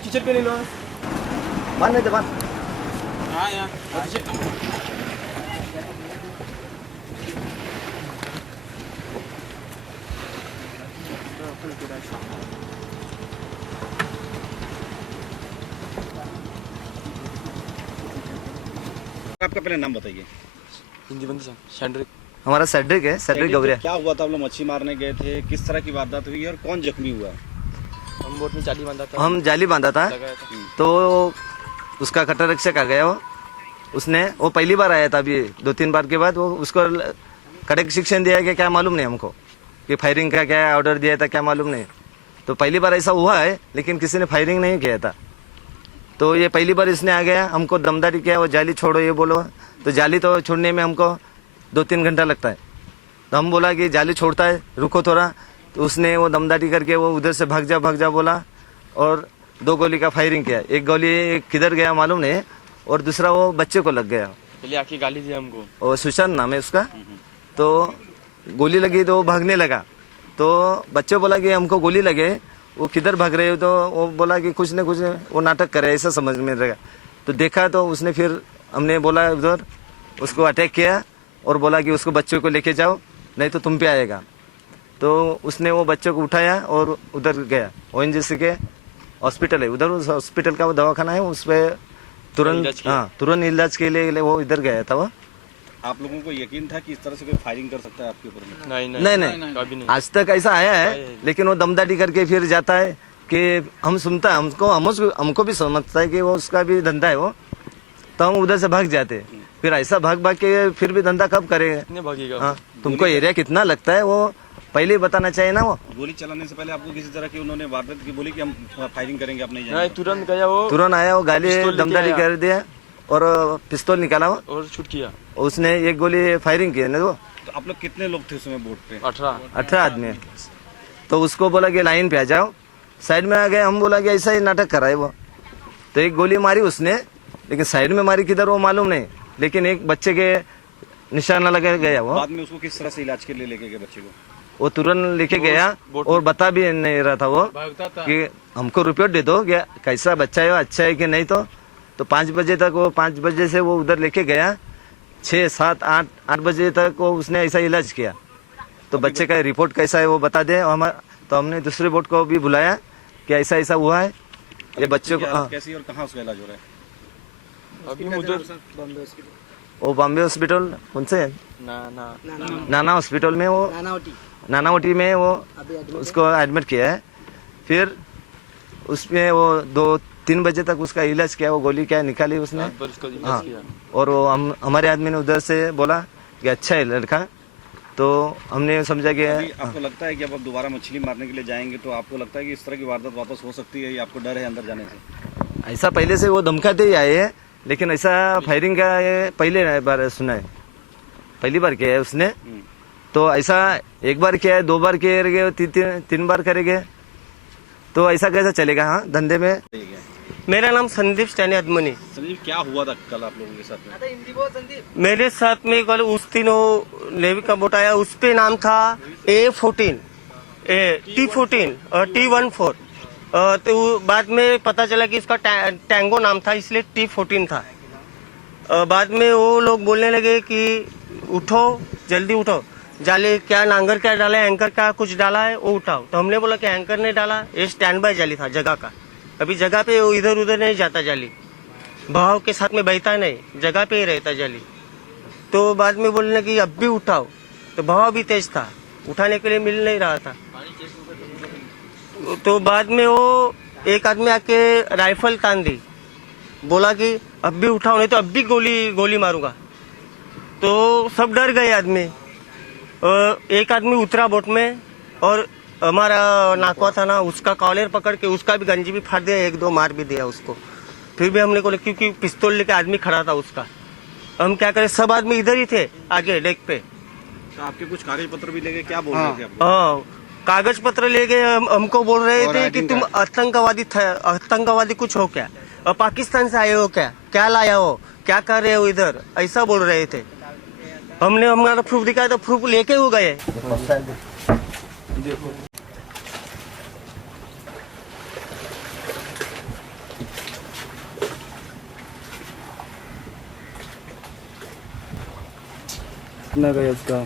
Teacher पे ले लो मान नहीं मान हाँ यार आपका पहले नाम बताइए। हिंदी बंद सेंड्रिक। हमारा सेड्रिक है, सेड्रिक गवरिया। क्या हुआ था? आप लोग मच्छी मारने गए थे, किस तरह की वारदात हुई और कौन जख्मी हुआ? हम बोट में जाली बांधा था। हम जाली बांधा था तो उसका कटर रक्षक आ गया। वो पहली बार आया था, अभी 2-3 बार के बाद वो उसको कड़क शिक्षण दिया कि क्या मालूम नहीं हमको कि फायरिंग का क्या ऑर्डर दिया था, क्या मालूम नहीं। तो पहली बार ऐसा हुआ है, लेकिन किसी ने फायरिंग नहीं किया था। तो ये पहली बार इसने आ गया, हमको दमदारी किया, वो जाली छोड़ो ये बोलो। तो जाली तो छोड़ने में हमको 2-3 घंटा लगता है। तो हम बोला कि जाली छोड़ता है, रुको थोड़ा। तो उसने वो दमदारी करके वो उधर से भाग जा बोला और 2 गोली का फायरिंग किया। एक गोली किधर गया मालूम नहीं और दूसरा वो बच्चे को लग गया। पहले आके गाली दी हमको। और सुशांत नाम है उसका। तो गोली लगी तो वो भागने लगा। तो बच्चे बोला कि हमको गोली लगे, वो किधर भाग रहे हो? तो वो बोला कि कुछ न कुछ वो नाटक करे, ऐसा समझ में रहेगा। तो देखा तो उसने फिर हमने बोला उधर उसको अटैक किया और बोला कि उसको बच्चे को लेके जाओ, नहीं तो तुम पे आएगा। तो उसने वो बच्चे को उठाया और उधर गया। ONGC के हॉस्पिटल है उधर, उस हॉस्पिटल का वो दवाखाना है, उस पर तुरंत इलाज के लिए वो इधर गया था। वो आप लोगों को यकीन था कि इस तरह से कोई फायरिंग कर सकता है आपके ऊपर में? नहीं, कभी नहीं। आज तक ऐसा आया है, लेकिन वो दमदाटी करके फिर जाता है कि हम सुनता है, हमको भी समझता है कि वो उसका भी धंधा है वो। तो हम उधर से भाग जाते, फिर ऐसा भाग के फिर भी धंधा कब करेगा? भागेगा। तुमको एरिया कितना लगता है वो पहले ही बताना चाहिए ना। वो गोली चलाने से पहले आपको किसी तरह की उन्होंने वारदात की बोली कि हम फायरिंग करेंगे, आप नहीं नहीं, जाएंगे? तुरंत गया वो, तुरंत आया, वो गाली दमदारी कर दिया और पिस्तौल निकाला वो और शूट किया। उसने एक गोली फायरिंग की ना। वो तो आप लोग कितने लोग थे उसमें बोट पे? 18 आदमी। तो उसको बोला कि लाइन पे आ जाओ, साइड में आ गए। हम बोला कि ऐसा ही नाटक कराए वो। तो एक गोली मारी उसने, लेकिन साइड में मारी किधर वो मालूम नहीं, लेकिन एक बच्चे के निशाना लगा गया वो। बाद में उसको किस तरह से इलाज के लिए लेके गए बच्चे को? वो तुरंत लेके गया और बता भी नहीं रहा था वो कि हमको रिपोर्ट दे दो कि कैसा बच्चा है, अच्छा है कि नहीं। तो 5 बजे तक वो 5 बजे से वो उधर लेके गया, 6, 7, 8 बजे तक वो उसने ऐसा इलाज किया। तो बच्चे का रिपोर्ट कैसा है वो बता दे। तो हमने दूसरे बोर्ड को भी बुलाया कि ऐसा ऐसा हुआ है ये बच्चे को। कैसी और कहाँ उसका इलाज हो रहा है? अभी उधर वो बॉम्बे हॉस्पिटल उनसे नाना हॉस्पिटल में, वो नानावटी में वो उसको एडमिट किया है। फिर उसमें वो 2-3 बजे तक उसका इलाज किया। वो गोली क्या निकाली उसने। हाँ, और वो हमारे आदमी ने उधर से बोला कि अच्छा है लड़का। तो हमने समझा कि आपको लगता है कि अब आप दोबारा मछली मारने के लिए जाएंगे तो आपको लगता है कि इस तरह की वारदात वापस हो सकती है, या आपको डर है अंदर जाने से? ऐसा पहले से वो धमकाते ही आए हैं, लेकिन ऐसा फायरिंग का ये पहले बार सुना है, पहली बार किया है उसने। तो ऐसा 1 बार किया है, 2 बार किए, 3 बार करेंगे, तो ऐसा कैसा चलेगा? हाँ, धंधे में। मेरा नाम संदीप स्टैनी अदमनी। संदीप, क्या हुआ था कल आप लोगों के साथ में? मेरे साथ में कल उस दिन वो नेवी का बोट आया, उस पे नाम था A14, T14 और T14। तो बाद में पता चला कि इसका टैंगो नाम था, इसलिए T14 था। बाद में वो लोग बोलने लगे कि उठो, जल्दी उठो, जाले क्या नांगर क्या डाला है, एंकर क्या कुछ डाला है, वो उठाओ। तो हमने बोला कि एंकर ने डाला, ये स्टैंड बाय जाली था जगह का। अभी जगह पे वो इधर उधर नहीं जाता जाली, बहाव के साथ में बहता नहीं, जगह पे ही रहता जाली। तो बाद में बोलने कि अब भी उठाओ, तो बहाव भी तेज था, उठाने के लिए मिल नहीं रहा था। तो बाद में वो एक आदमी आके राइफल तान दी, बोला कि अब भी उठाओ नहीं तो अब भी गोली मारूंगा। तो सब डर गए आदमी। एक आदमी उतरा बोट में और हमारा नाकवा था ना, उसका कॉलर पकड़ के उसका भी गंजी भी फाड़ दिया, एक दो मार भी दिया उसको। फिर भी हमने को, क्योंकि पिस्तौल लेके आदमी खड़ा था उसका, हम क्या करें, सब आदमी इधर ही थे आगे डेक पे। तो आपके कुछ कागज पत्र भी लेके क्या बोल रहे थे आपको? हाँ, कागज पत्र ले गए, हमको बोल रहे थे कि तुम आतंकवादी कुछ हो क्या, और पाकिस्तान से आए हो क्या लाया हो, क्या कर रहे हो इधर, ऐसा बोल रहे थे। हमने हमारा प्रूफ दिखाया तो प्रूफ लेके हो गए। कितना गया उसका?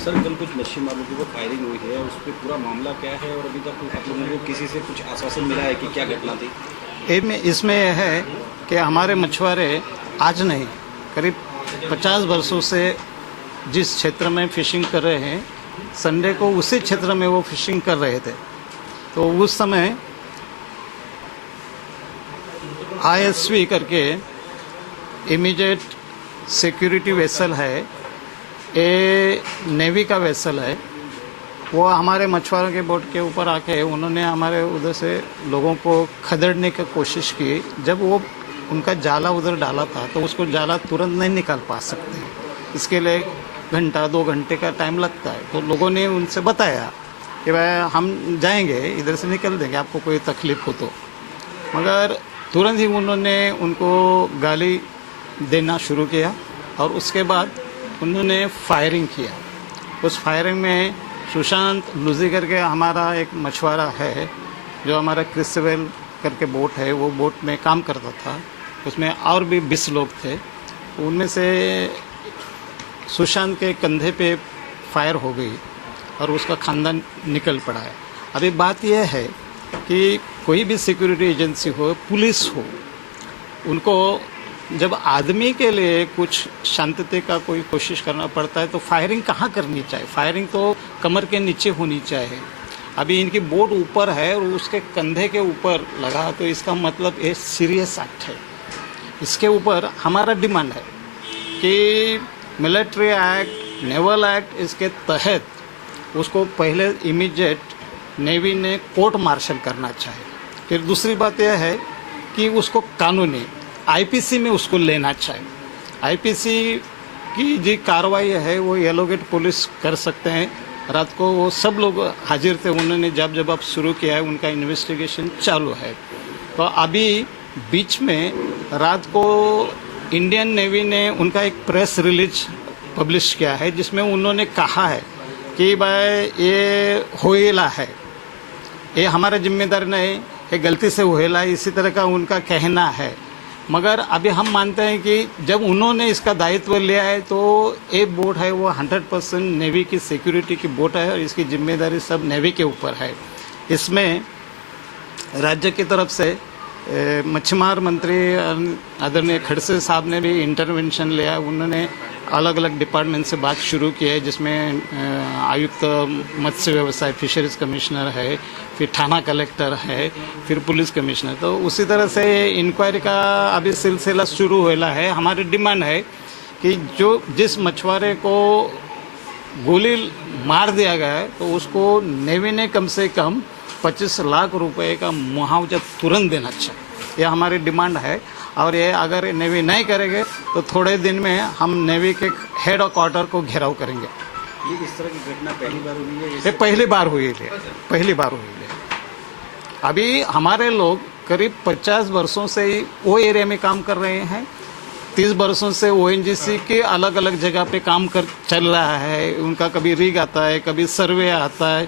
सर कल कुछ मच्छी मारों के ऊपर फायरिंग हुई है, उस पर पूरा मामला क्या है और अभी तक आप लोगों को किसी से कुछ आश्वासन मिला है कि क्या घटना थी? इसमें यह है कि हमारे मछुआरे आज नहीं, करीब 50 वर्षों से जिस क्षेत्र में फिशिंग कर रहे हैं, संडे को उसी क्षेत्र में वो फिशिंग कर रहे थे। तो उस समय ISV करके इमीडिएट सिक्योरिटी वेसल है, ये नेवी का वेसल है, वो हमारे मछुआरों के बोट के ऊपर आके उन्होंने हमारे उधर से लोगों को खदेड़ने की कोशिश की। जब वो उनका जाला उधर डाला था तो उसको जाला तुरंत नहीं निकाल पा सकते, इसके लिए घंटा 2 घंटे का टाइम लगता है। तो लोगों ने उनसे बताया कि भाई हम जाएंगे, इधर से निकल देंगे, आपको कोई तकलीफ हो तो। मगर तुरंत ही उन्होंने उनको गाली देना शुरू किया और उसके बाद उन्होंने फायरिंग किया। उस फायरिंग में सुशांत लुजी करके हमारा एक मछुआरा है, जो हमारा क्रिस्टवेल करके बोट है, वो बोट में काम करता था, उसमें और भी 20 लोग थे। उनमें से सुशांत के कंधे पे फायर हो गई और उसका खानदान निकल पड़ा है। अभी बात यह है कि कोई भी सिक्योरिटी एजेंसी हो, पुलिस हो, उनको जब आदमी के लिए कुछ शांति का कोई कोशिश करना पड़ता है तो फायरिंग कहाँ करनी चाहिए? फायरिंग तो कमर के नीचे होनी चाहिए। अभी इनकी बोट ऊपर है और उसके कंधे के ऊपर लगा, तो इसका मतलब ये सीरियस एक्ट है। इसके ऊपर हमारा डिमांड है कि मिलिट्री एक्ट, नेवल एक्ट, इसके तहत उसको पहले इमीडिएट नेवी ने कोर्ट मार्शल करना चाहिए। फिर दूसरी बात यह है कि उसको कानूनी IPC में उसको लेना चाहिए। IPC की जो कार्रवाई है वो येलोगेट पुलिस कर सकते हैं। रात को वो सब लोग हाजिर थे, उन्होंने जब अब शुरू किया है, उनका इन्वेस्टिगेशन चालू है। तो अभी बीच में रात को इंडियन नेवी ने उनका एक प्रेस रिलीज पब्लिश किया है, जिसमें उन्होंने कहा है कि भाई ये होएला है, ये हमारा जिम्मेदारी नहीं, ये गलती से होएला, इसी तरह का उनका कहना है। मगर अभी हम मानते हैं कि जब उन्होंने इसका दायित्व लिया है तो एक बोट है वो 100% नेवी की सिक्योरिटी की बोट है और इसकी जिम्मेदारी सब नेवी के ऊपर है। इसमें राज्य की तरफ से मच्छीमार मंत्री आदरणीय खड़से साहब ने भी इंटरवेंशन लिया। उन्होंने अलग अलग डिपार्टमेंट से बात शुरू की है, जिसमें आयुक्त मत्स्य व्यवसाय फिशरीज कमिश्नर है, फिर थाना कलेक्टर है, फिर पुलिस कमिश्नर। तो उसी तरह से इंक्वायरी का अभी सिलसिला शुरू हुआ है। हमारी डिमांड है कि जिस मछुआरे को गोली मार दिया गया है तो उसको नेवी ने कम से कम 25 लाख रुपए का मुआवजा तुरंत देना चाहिए। यह हमारी डिमांड है और ये अगर नेवी नहीं करेंगे तो थोड़े दिन में हम नेवी के हेड क्वार्टर को घेराव करेंगे। ये इस तरह की घटना पहली बार हुई है? ये पहली बार हुई है, पहली बार हुई है। अभी हमारे लोग करीब 50 वर्षों से ही वो एरिया में काम कर रहे हैं। 30 वर्षों से ONGC के अलग अलग जगह पे काम कर चल रहा है। उनका कभी रिग आता है, कभी सर्वे आता है।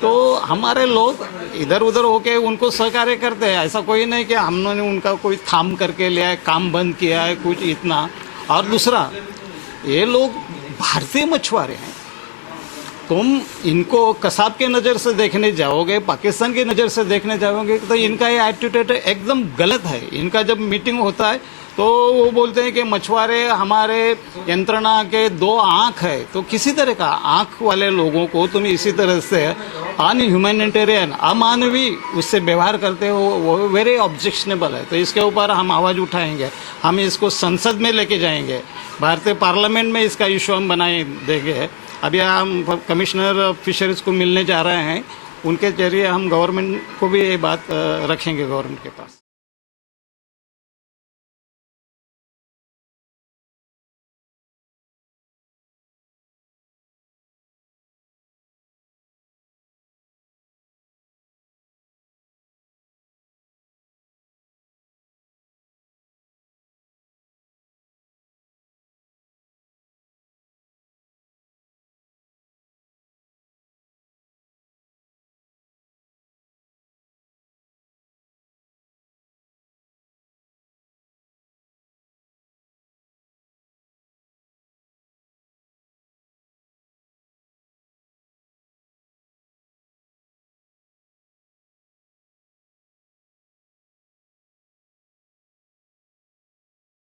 तो हमारे लोग इधर उधर होके उनको सहकार्य करते हैं। ऐसा कोई नहीं कि हमने उनका कोई थाम करके लिया है, काम बंद किया है, कुछ इतना। और दूसरा, ये लोग भारतीय मछुआरे हैं, तुम इनको कसाब के नज़र से देखने जाओगे, पाकिस्तान की नज़र से देखने जाओगे, तो इनका ये एटीट्यूड एकदम गलत है। इनका जब मीटिंग होता है तो वो बोलते हैं कि मछुआरे हमारे यंत्रणा के दो आँख है। तो किसी तरह का आँख वाले लोगों को तुम इसी तरह से अनह्यूमैनिटेरियन, अमानवीय उससे व्यवहार करते हो, वो वेरी ऑब्जेक्शनेबल है। तो इसके ऊपर हम आवाज़ उठाएंगे, हम इसको संसद में लेके जाएंगे, भारतीय पार्लियामेंट में इसका इशू हम बनाए देंगे। अभी हम कमिश्नर फिशरीज को मिलने जा रहे हैं, उनके जरिए हम गवर्नमेंट को भी ये बात रखेंगे गवर्नमेंट के पास।